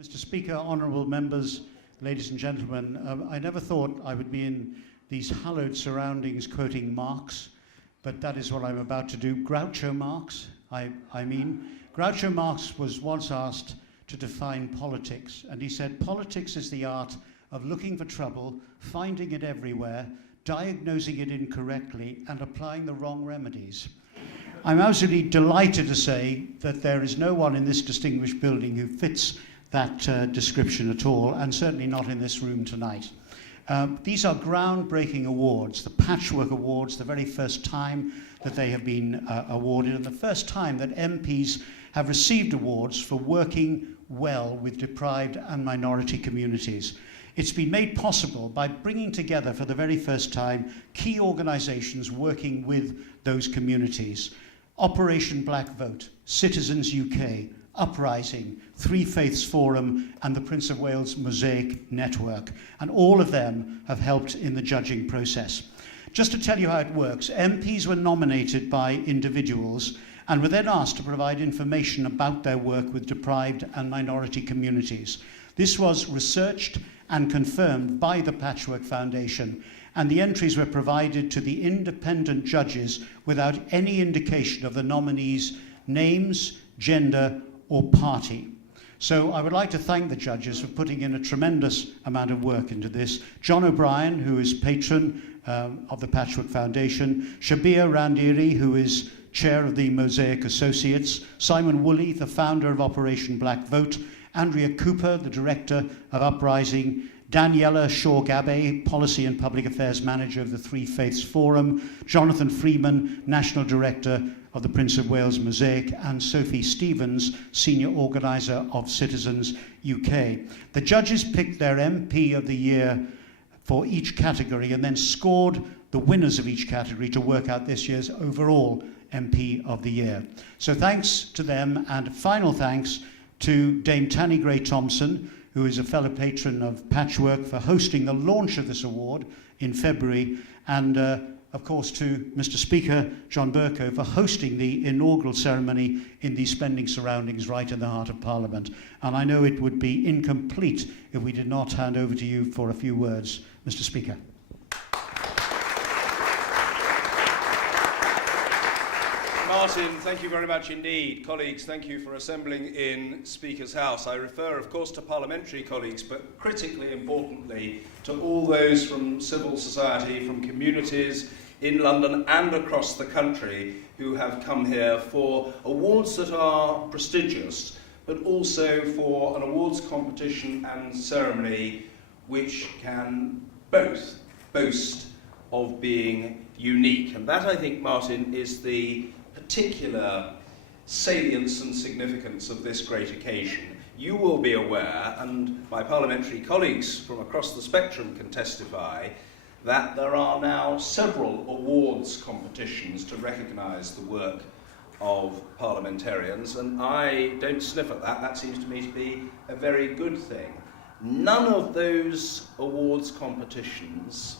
Mr. Speaker, honourable members, ladies and gentlemen, I never thought I would be in these hallowed surroundings quoting Marx, but that is what I'm about to do. Groucho Marx, I mean. Groucho Marx was once asked to define politics, and he said, politics is the art of looking for trouble, finding it everywhere, diagnosing it incorrectly, and applying the wrong remedies. I'm absolutely delighted to say that there is no one in this distinguished building who fits that description at all, and certainly not in this room tonight. These are groundbreaking awards, the Patchwork Awards, the very first time that they have been awarded, and the first time that MPs have received awards for working well with deprived and minority communities. It's been made possible by bringing together for the very first time key organisations working with those communities. Operation Black Vote, Citizens UK, UpRising, Faiths Forum and the Prince of Wales Mosaic Network, and all of them have helped in the judging process. Just to tell you how it works, MPs were nominated by individuals and were then asked to provide information about their work with deprived and minority communities. This was researched and confirmed by the Patchwork Foundation, and the entries were provided to the independent judges without any indication of the nominees' names, gender, or party. So I would like to thank the judges for putting in a tremendous amount of work into this. John O'Brien, who is patron of the Patchwork Foundation, Shabir Randiri, who is chair of the Mosaic Associates, Simon Woolley, the founder of Operation Black Vote, Andrea Cooper, the director of UpRising, Daniela Shaw-Gabe, Policy and Public Affairs Manager of the Faiths Forum, Jonathan Freeman, National Director of the Prince of Wales Mosaic, and Sophie Stevens, Senior Organiser of Citizens UK. The judges picked their MP of the Year for each category and then scored the winners of each category to work out this year's overall MP of the Year. So thanks to them, and final thanks to Dame Tanni Gray-Thompson, who is a fellow patron of Patchwork, for hosting the launch of this award in February, and of course to Mr. Speaker John Bercow for hosting the inaugural ceremony in these splendid surroundings right in the heart of Parliament. And I know it would be incomplete if we did not hand over to you for a few words, Mr. Speaker. Martin, thank you very much indeed. Colleagues, thank you for assembling in Speaker's House. I refer, of course, to parliamentary colleagues, but critically importantly to all those from civil society, from communities in London and across the country who have come here for awards that are prestigious, but also for an awards competition and ceremony which can both boast of being unique. And that, I think, Martin, is the particular salience and significance of this great occasion. You will be aware, and my parliamentary colleagues from across the spectrum can testify, that there are now several awards competitions to recognise the work of parliamentarians, and I don't sniff at that. That seems to me to be a very good thing. None of those awards competitions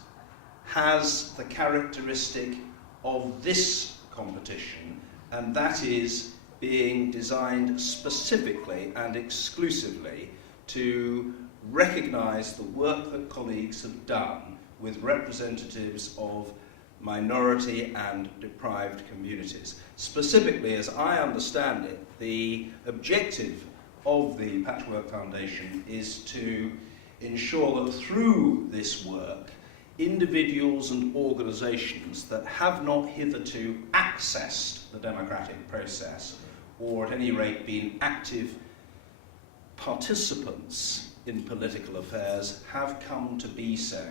has the characteristic of this competition, and that is being designed specifically and exclusively to recognise the work that colleagues have done with representatives of minority and deprived communities. Specifically, as I understand it, the objective of the Patchwork Foundation is to ensure that through this work, individuals and organisations that have not hitherto accessed the democratic process, or at any rate been active participants in political affairs, have come to be so.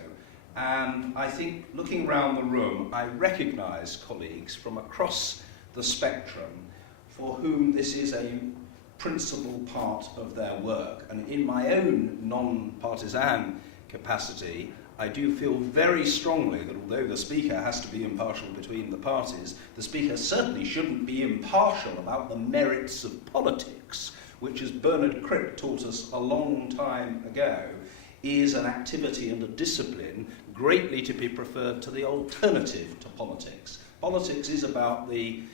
And I think, looking around the room, I recognise colleagues from across the spectrum for whom this is a principal part of their work. And in my own non-partisan capacity, I do feel very strongly that although the Speaker has to be impartial between the parties, the Speaker certainly shouldn't be impartial about the merits of politics, which, as Bernard Crick taught us a long time ago, is an activity and a discipline greatly to be preferred to the alternative to politics. Politics is about the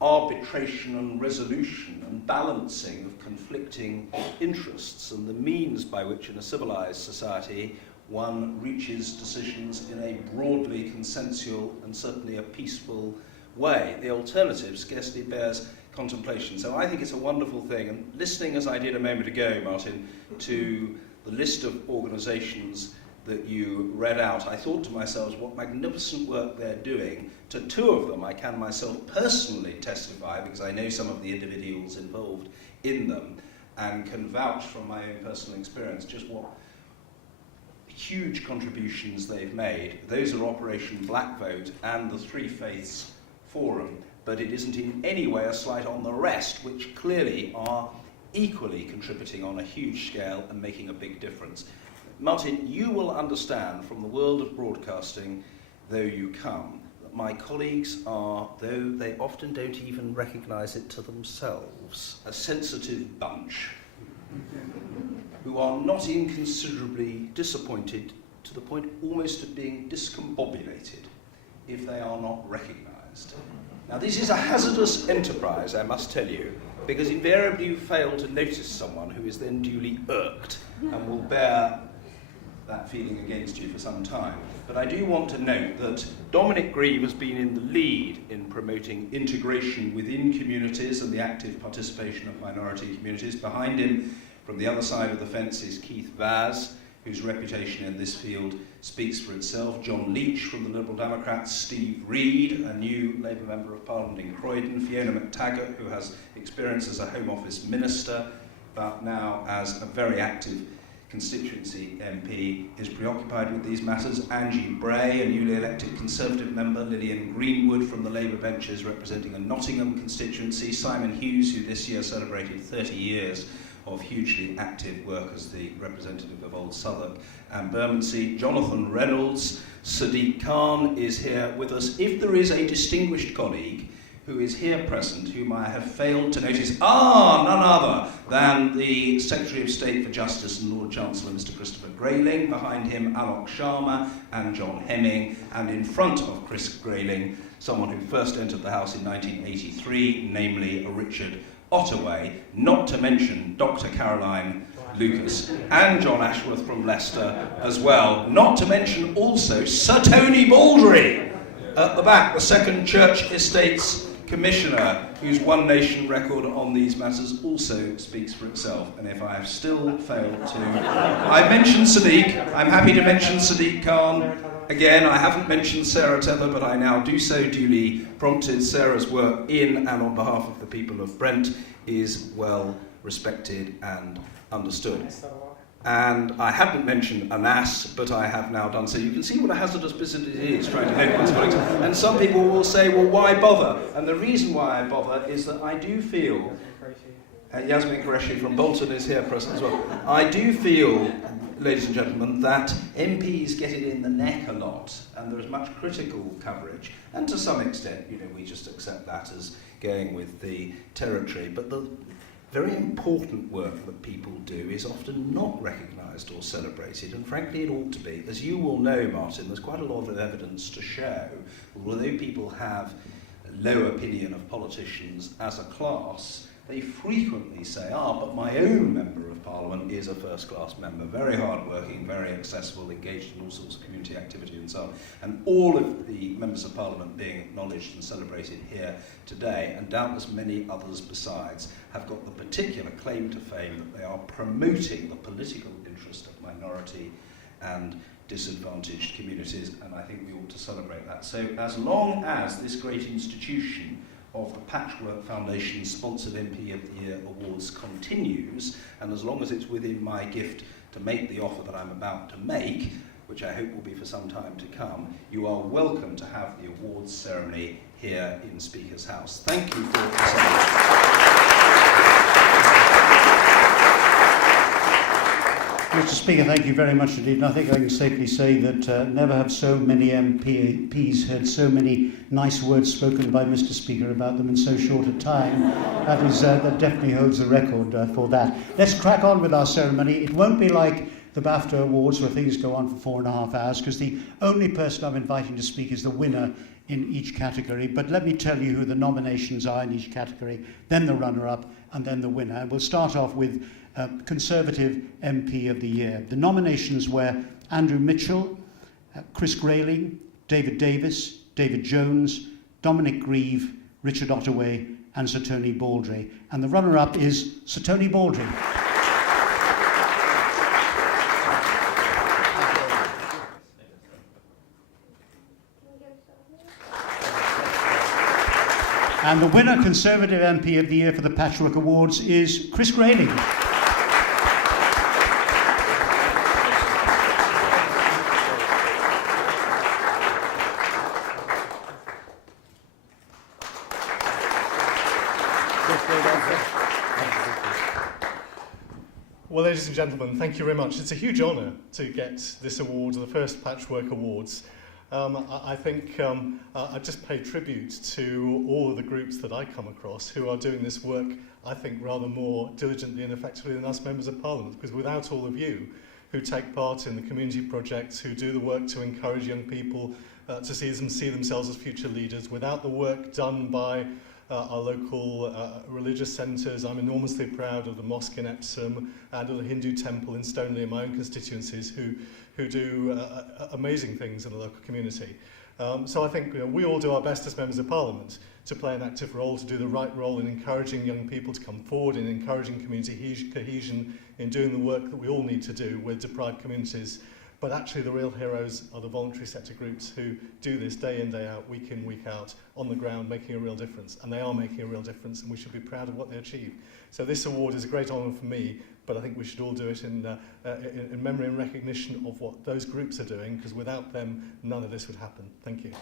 arbitration and resolution and balancing of conflicts conflicting interests and the means by which in a civilized society one reaches decisions in a broadly consensual and certainly a peaceful way. The alternative scarcely bears contemplation. So I think it's a wonderful thing. And listening, as I did a moment ago, Martin, to the list of organisations that you read out, I thought to myself, what magnificent work they're doing. To two of them, I can myself personally testify, because I know some of the individuals involved in them, and can vouch from my own personal experience just what huge contributions they've made. Those are Operation Black Vote and the three Faiths Forum, but it isn't in any way a slight on the rest, which clearly are equally contributing on a huge scale and making a big difference. Martin, you will understand from the world of broadcasting, though you come, that my colleagues are, though they often don't even recognise it to themselves, a sensitive bunch who are not inconsiderably disappointed to the point almost of being discombobulated if they are not recognised. Now, this is a hazardous enterprise, I must tell you, because invariably you fail to notice someone who is then duly irked and will bear that feeling against you for some time. But I do want to note that Dominic Grieve has been in the lead in promoting integration within communities and the active participation of minority communities. Behind him, from the other side of the fence, is Keith Vaz, whose reputation in this field speaks for itself. John Leach from the Liberal Democrats, Steve Reid, a new Labour Member of Parliament in Croydon, Fiona McTaggart, who has experience as a Home Office Minister, but now as a very active constituency MP, is preoccupied with these matters. Angie Bray, a newly elected Conservative member, Lillian Greenwood from the Labour benches representing a Nottingham constituency, Simon Hughes, who this year celebrated 30 years of hugely active work as the representative of Old Southwark and Bermondsey. Jonathan Reynolds, Sadiq Khan is here with us. If there is a distinguished colleague who is here present, whom I have failed to notice, none other than the Secretary of State for Justice and Lord Chancellor, Mr. Christopher Grayling, behind him Alok Sharma and John Hemming, and in front of Chris Grayling, someone who first entered the House in 1983, namely Richard Ottaway, not to mention Dr. Caroline Lucas and John Ashworth from Leicester as well, not to mention also Sir Tony Baldry at the back, the second Church Estates Commissioner, whose One Nation record on these matters also speaks for itself. And if I have still failed to... I mentioned Sadiq. I'm happy to mention Sadiq Khan. Again, I haven't mentioned Sarah Tether, but I now do so duly prompted. Sarah's work in and on behalf of the people of Brent is well respected and understood. And I haven't mentioned Anas, but I have now done so. You can see what a hazardous business it is trying to note one's colleagues. And some people will say, well, why bother? And the reason why I bother is that I do feel... Yasmin Qureshi from Bolton is here present as well. I do feel, ladies and gentlemen, that MPs get it in the neck a lot, and there is much critical coverage. And to some extent, we just accept that as going with the territory. But the very important work that people do is often not recognised or celebrated, and frankly it ought to be. As you will know, Martin, there's quite a lot of evidence to show, although people have a low opinion of politicians as a class, they frequently say, but my own Member of Parliament is a first-class member, very hard-working, very accessible, engaged in all sorts of community activity and so on. And all of the Members of Parliament being acknowledged and celebrated here today, and doubtless many others besides, have got the particular claim to fame that they are promoting the political interest of minority and disadvantaged communities, and I think we ought to celebrate that. So as long as this great institution of the Patchwork Foundation's sponsored MP of the Year Awards continues, and as long as it's within my gift to make the offer that I'm about to make, which I hope will be for some time to come, you are welcome to have the awards ceremony here in Speaker's House. Thank you for listening. Mr. Speaker, thank you very much indeed. And I think I can safely say that never have so many MPs heard so many nice words spoken by Mr. Speaker about them in so short a time. That definitely holds the record for that. Let's crack on with our ceremony. It won't be like the BAFTA Awards where things go on for 4.5 hours, because the only person I'm inviting to speak is the winner in each category. But let me tell you who the nominations are in each category, then the runner-up, and then the winner. We'll start off with Conservative MP of the Year. The nominations were Andrew Mitchell, Chris Grayling, David Davis, David Jones, Dominic Grieve, Richard Ottaway, and Sir Tony Baldry. And the runner-up is Sir Tony Baldry. And the winner, Conservative MP of the Year for the Patchwork Awards, is Chris Grayling. Well, ladies and gentlemen, thank you very much. It's a huge honour to get this award, the first Patchwork Awards. I think I just pay tribute to all of the groups that I come across who are doing this work, I think, rather more diligently and effectively than us members of Parliament, because without all of you who take part in the community projects, who do the work to encourage young people to see themselves as future leaders, without the work done by our local religious centres. I'm enormously proud of the mosque in Epsom and of the Hindu temple in Stoneleigh in my own constituencies who do amazing things in the local community. So I think we all do our best as members of Parliament to play an active role, to do the right role in encouraging young people to come forward, in encouraging community cohesion, in doing the work that we all need to do with deprived communities. But actually the real heroes are the voluntary sector groups who do this day in, day out, week in, week out, on the ground, making a real difference. And they are making a real difference, and we should be proud of what they achieve. So this award is a great honour for me, but I think we should all do it in memory and recognition of what those groups are doing, because without them, none of this would happen. Thank you.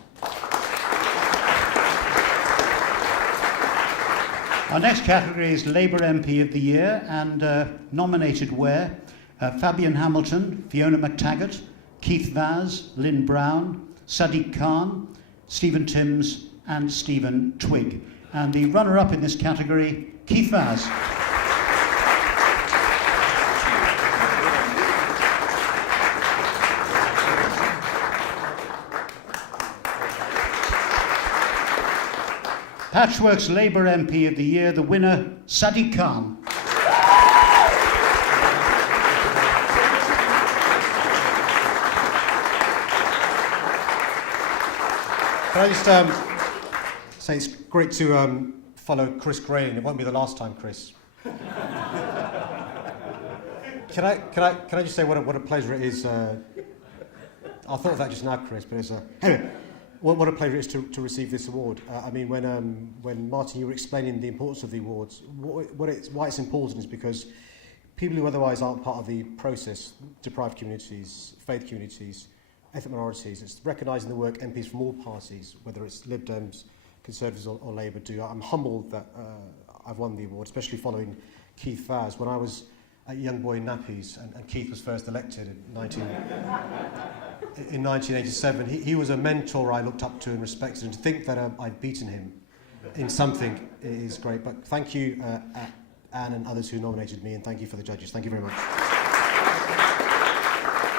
Our next category is Labour MP of the Year, and nominated were Fabian Hamilton, Fiona McTaggart, Keith Vaz, Lynn Brown, Sadiq Khan, Stephen Timms, and Stephen Twigg. And the runner-up in this category, Keith Vaz. Patchwork's Labour MP of the Year, the winner, Sadiq Khan. Can I just say it's great to follow Chris Grayling. It won't be the last time, Chris. Can I just say what a pleasure it is? I thought of that just now, Chris, but it's anyway. What a pleasure it is to receive this award. I mean, when Martin, you were explaining the importance of the awards, why it's important is because people who otherwise aren't part of the process, deprived communities, faith communities, ethnic minorities, it's recognising the work MPs from all parties, whether it's Lib Dems, Conservatives or Labour do. I'm humbled that I've won the award, especially following Keith Vaz. When I was a young boy in nappies and Keith was first elected in 1987, he was a mentor I looked up to and respected, and to think that I'd beaten him in something is great. But thank you, Anne and others who nominated me, and thank you for the judges. Thank you very much.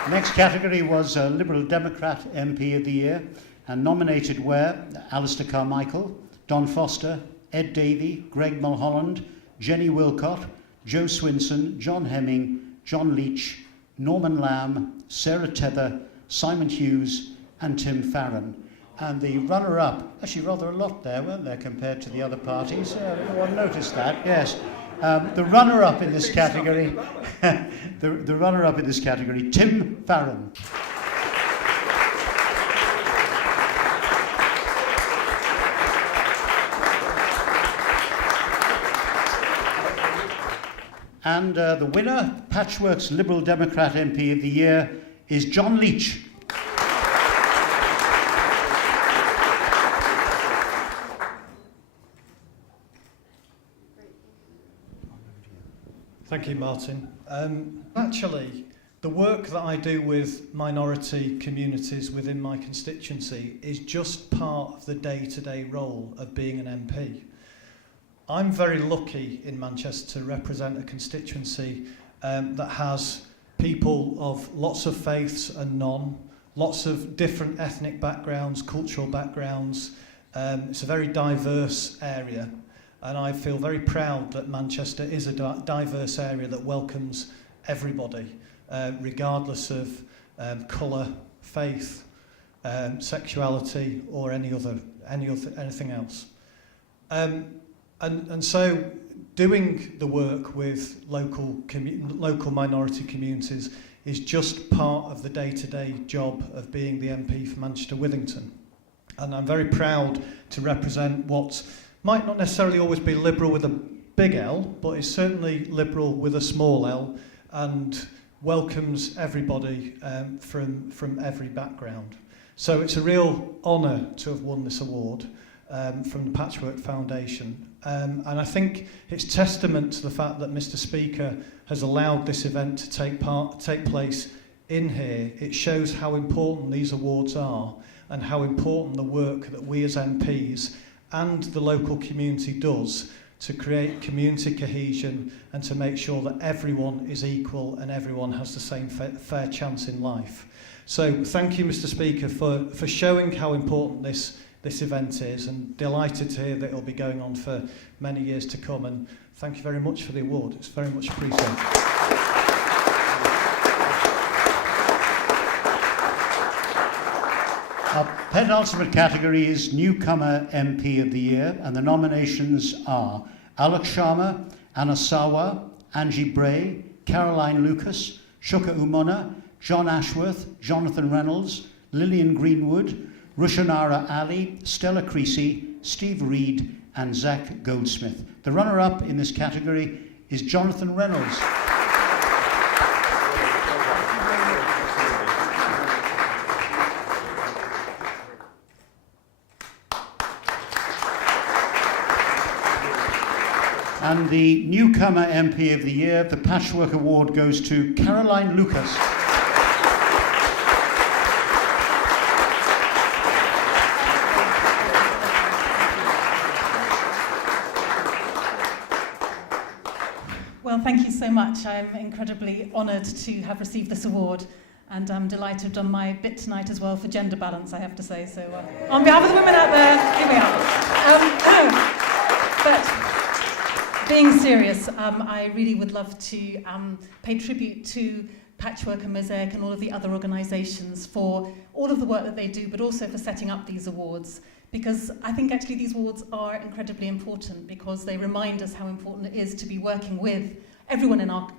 Next category was Liberal Democrat MP of the Year, and nominated were Alistair Carmichael, Don Foster, Ed Davey, Greg Mulholland, Jenny Wilcott, Joe Swinson, John Hemming, John Leach, Norman Lamb, Sarah Tether, Simon Hughes, and Tim Farron. And the runner-up, actually rather a lot there, weren't there, compared to the other parties? Everyone noticed that, yes. The runner-up in this category, the runner-up in this category, Tim Farron. And the winner, Patchwork's Liberal Democrat MP of the Year, is John Leach. Thank you, Martin. Actually, the work that I do with minority communities within my constituency is just part of the day-to-day role of being an MP. I'm very lucky in Manchester to represent a constituency that has people of lots of faiths and none, lots of different ethnic backgrounds, cultural backgrounds. It's a very diverse area, and I feel very proud that Manchester is a diverse area that welcomes everybody, regardless of colour, faith, sexuality, or anything else. And so doing the work with local minority communities is just part of the day-to-day job of being the MP for Manchester Withington. And I'm very proud to represent what might not necessarily always be liberal with a big L, but is certainly liberal with a small l, and welcomes everybody from every background. So it's a real honour to have won this award from the Patchwork Foundation. And I think it's testament to the fact that Mr. Speaker has allowed this event to take place in here. It shows how important these awards are and how important the work that we as MPs and the local community does to create community cohesion and to make sure that everyone is equal and everyone has the same fair chance in life. So thank you, Mr. Speaker, for showing how important this event is, and delighted to hear that it'll be going on for many years to come, and thank you very much for the award. It's very much appreciated. Our penultimate category is Newcomer MP of the Year, and the nominations are Alok Sharma, Anna Sawa, Angie Bray, Caroline Lucas, Shuka Umona, John Ashworth, Jonathan Reynolds, Lillian Greenwood, Rushanara Ali, Stella Creasy, Steve Reed, and Zach Goldsmith. The runner-up in this category is Jonathan Reynolds. And the Newcomer MP of the Year, the Patchwork Award, goes to Caroline Lucas. Well, thank you so much. I'm incredibly honoured to have received this award, and I'm delighted to have done my bit tonight as well for gender balance, I have to say. So on behalf of the women out there, here we are. But being serious, I really would love to pay tribute to Patchwork and Mosaic and all of the other organisations for all of the work that they do, but also for setting up these awards. Because I think actually these awards are incredibly important, because they remind us how important it is to be working with everyone in our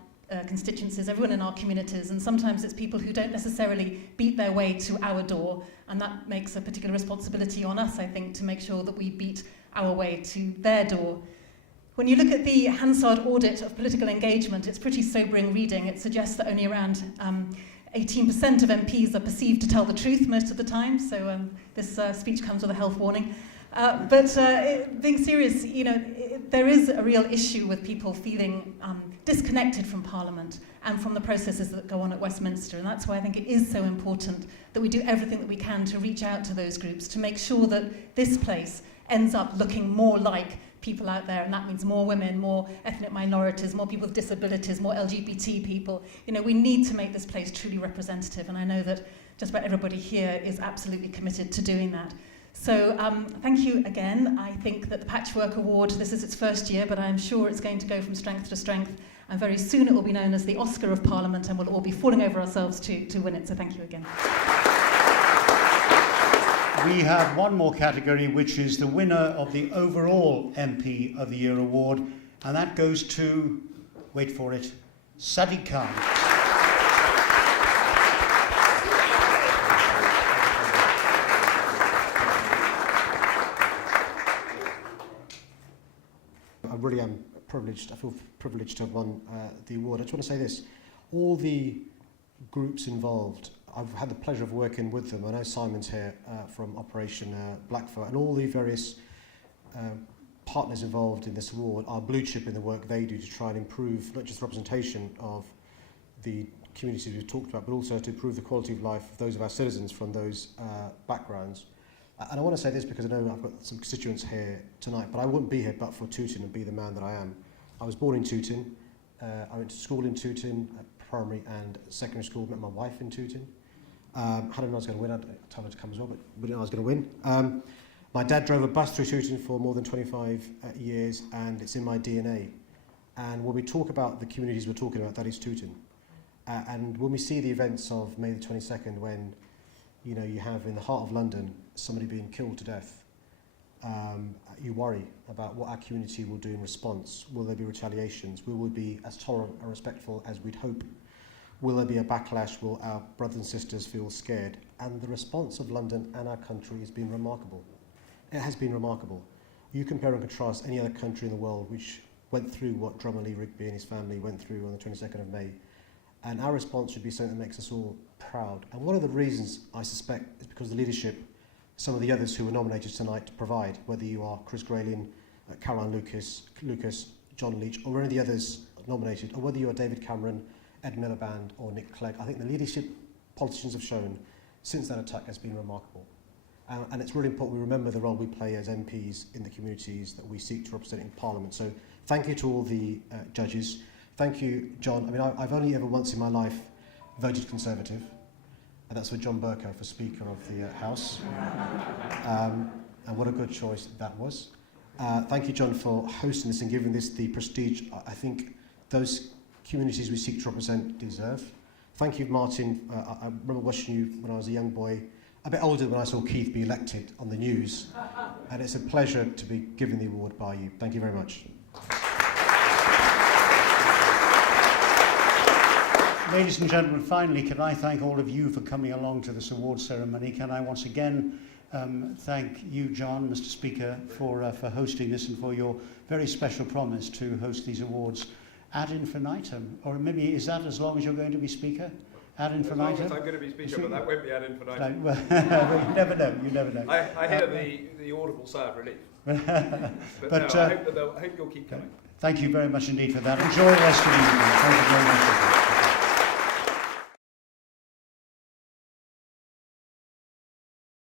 constituencies, everyone in our communities, and sometimes it's people who don't necessarily beat their way to our door, and that makes a particular responsibility on us, I think, to make sure that we beat our way to their door. When you look at the Hansard audit of political engagement, it's pretty sobering reading. It suggests that only around 18% of MPs are perceived to tell the truth most of the time, so this speech comes with a health warning. But being serious, you know, there is a real issue with people feeling disconnected from Parliament and from the processes that go on at Westminster, and that's why I think it is so important that we do everything that we can to reach out to those groups, to make sure that this place ends up looking more like people out there, and that means more women, more ethnic minorities, more people with disabilities, more LGBT people. You know, we need to make this place truly representative, and I know that just about everybody here is absolutely committed to doing that. So thank you again. I think that the Patchwork Award, this is its first year, but I'm sure it's going to go from strength to strength, and very soon it will be known as the Oscar of Parliament, and we'll all be falling over ourselves to win it. So thank you again. We have one more category, which is the winner of the overall MP of the Year award, and that goes to, wait for it, Sadiq Khan. I really am privileged. I feel privileged to have won the award. I just want to say this: all the groups involved, I've had the pleasure of working with them. I know Simon's here from Operation Blackfoot, and all the various partners involved in this award are blue chip in the work they do to try and improve not just representation of the communities we've talked about, but also to improve the quality of life of those of our citizens from those backgrounds. And I want to say this because I know I've got some constituents here tonight, but I wouldn't be here but for Tooting and be the man that I am. I was born in Tooting. I went to school in Tooting, primary and secondary school, met my wife in Tooting. I didn't know I was going to win. I told her to come as well, but we didn't know I was going to win. My dad drove a bus through Tooting for more than 25 years, and it's in my DNA. And when we talk about the communities we're talking about, that is Tooting. And when we see the events of May the 22nd, when you have in the heart of London somebody being killed to death, you worry about what our community will do in response. Will there be retaliations? Will we be as tolerant and respectful as we'd hope? Will there be a backlash? Will our brothers and sisters feel scared? And the response of London and our country has been remarkable. It has been remarkable. You compare and contrast any other country in the world which went through what drummer Lee Rigby and his family went through on the 22nd of May. And our response should be something that makes us all proud. And one of the reasons, I suspect, is because the leadership, some of the others who were nominated tonight to provide, whether you are Chris Grayling, Caroline Lucas, John Leach, or any of the others nominated, or whether you are David Cameron, Ed Miliband, or Nick Clegg, I think the leadership politicians have shown since that attack has been remarkable. And it's really important we remember the role we play as MPs in the communities that we seek to represent in Parliament. So thank you to all the judges. Thank you, John. I mean, I've only ever once in my life voted Conservative, and that's for John Bercow for Speaker of the House. And what a good choice that was. Thank you, John, for hosting this and giving this the prestige I think those communities we seek to represent deserve. Thank you, Martin. I remember watching you when I was a young boy, a bit older when I saw Keith be elected on the news, and it's a pleasure to be given the award by you. Thank you very much. Ladies and gentlemen, finally, can I thank all of you for coming along to this award ceremony? Can I once again thank you, John, Mr. Speaker, for hosting this and for your very special promise to host these awards ad infinitum. Or maybe, is that as long as you're going to be Speaker? Ad infinitum? As long as I'm going to be Speaker, but that won't be ad infinitum. Well, you never know, you never know. I hear the audible sigh of relief. But no, I hope you'll keep coming. Thank you very much indeed for that. Enjoy the rest of the evening. Thank you very much.